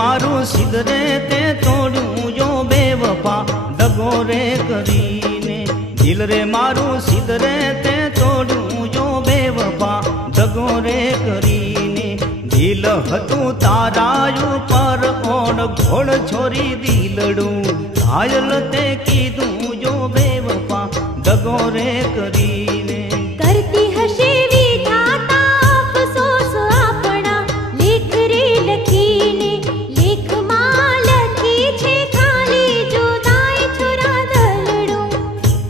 मारू सिदरे ते तोड़ू जो बेवफा दगो रे करीने। दिल रे मारू सिदरे ते तोड़ू जो बेवफा दगो रे करीने। दिल हतू तारायू पर ओण घोड़ छोरी दिलड़ू घायल ते कीधू जो बेवफा दगो रे करीने। करती हशे विधाता अफसोस आपना लेख रे लखीने। लेख मां लखी छे खाली जुदाई छोरा दलड़ू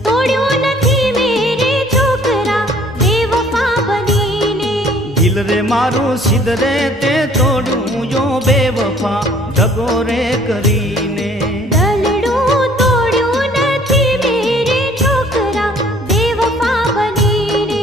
तोड़्यो नथी मेरे छोकरा बेवफा बनीने। दिल रे मारू सिदरे ते तोड़ू जो बेवफा दगो रे करीने। दलड़ू तोड़्यो नथी मेरे छोकरा बेवफा बनीने।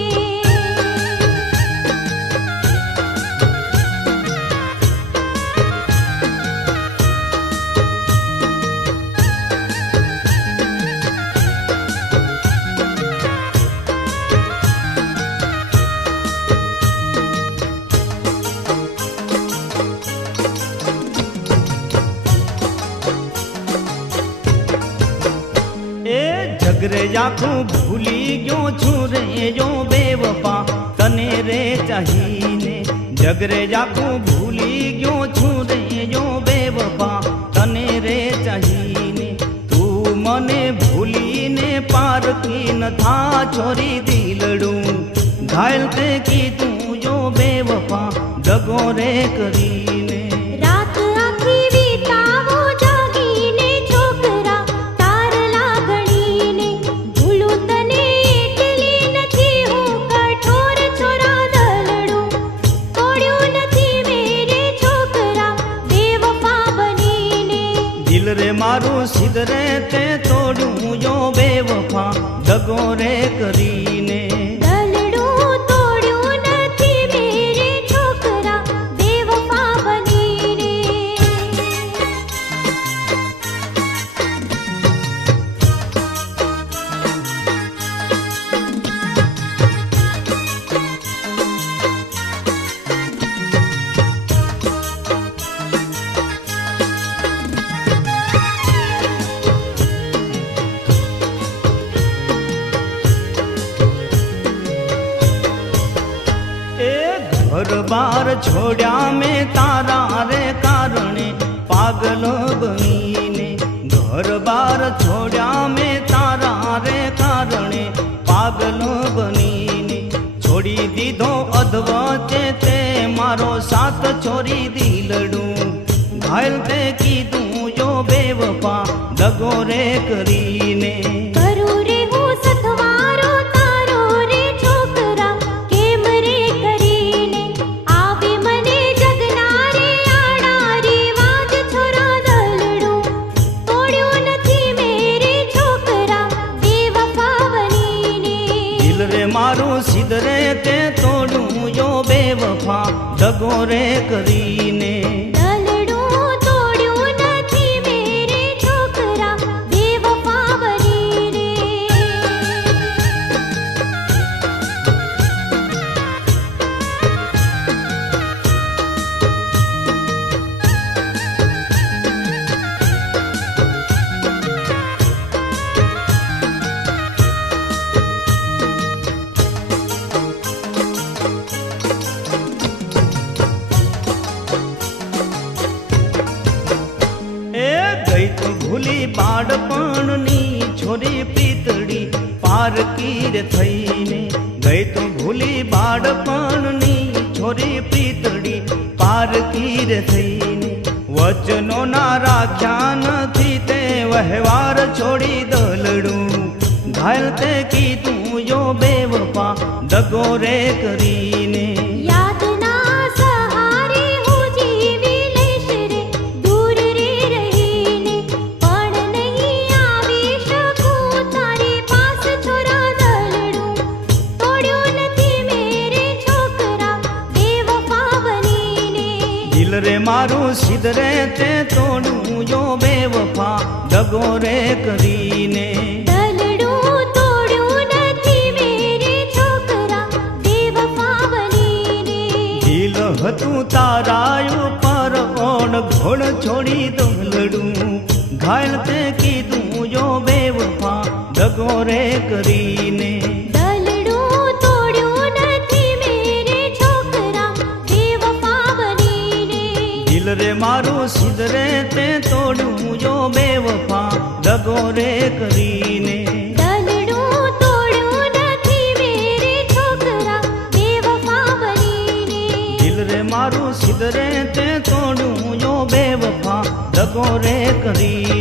जगरे जाखू भूली क्यों छू रे जो बेवफा तने रे चाहिने। जगरे जाखू भूली क्यों छू रे जो बेवफा तने रे चाहिने। तू मने भूली ने पार की न था छोरी दिलड़ू घायल ते की तू जो बेवफा दगो रे करीने। रात आखी वीतावो जागीने छोकरा तार लागणीने। भूलू तने एकली नथी हूँ कठोर छोरा दलड़ू तोड़्यो नथी मेरे छोकरा बेवफा बनीने। दिल रे मारू सिदरे ते तोड़ू जो बेवफा दगो रे करीने। दलड़ू तोड़्यो नथी मेरे छोकरा बेवफा बनीने। घर बार छोड़ा में तारा रे कारणे पागल बनीने। घर बार छोड़ा में तारा रे कारणे पागल बनीने। छोड़ी दीधो अधवचे ते मारो साथ छोरी दिलड़ू घायल ते कीधू जो बेवफा दगो रे करीने। करू रे हूँ सथवारो तारो रे छोकरा केम रे करीने। आवे मने जगनारे आड़ा रिवाज छोरा दलड़ू तोड़्यो नथी मेरे छोकरा बेवफा बनीने। दिल रे मारू सिदरे ते तोड़ू जो बेवफा दगो रे करीने। दलड़ू तोड़्यो नथी मेरे छोकरा बेवफा बनीने। गई तो भूली बाड़पणनी छोरी पीतड़ी पार कीर थईने। गई तो भूली बाड़पणनी छोरी पीतड़ी पार कीर थईने। वचनो ना राख्या नथी ते वहवार छोड़ी दलड़ू घायल ते कीधू जो बेवफा दगो रे करीने। याद ना सहारे हूँ जीवी लेश रे दूर रे रहीने। पण नहीं आवी शकूं तारे पास छोरा दलड़ू तोड़्यो नथी मेरे छोकरा बेवफा बनीने। दिल रे मारू सिदरे ते तोड़ू जो बेवफा दगो रे करीने। दलड़ू तोड़्यो नथी मेरे छोकरा बेवफा बनीने। दिल हतू तारायू पर ओण घोड़ છોડી દોલડું ઘાયલ તે કીધું જો બેવફા દગો રે કરીને દલડું તોડ્યું નથી મેરે છોકરા બેવફા બનીને દિલ રે મારું સિદરે તે તોડ્યું જો બેવફા દગો રે કરીને દલડું તોડ્યું નથી મેરે છોકરા બેવફા બનીને દિલ રે મારું સિદરે તે તોડ્યું જો બેવફા દગો રે કરીને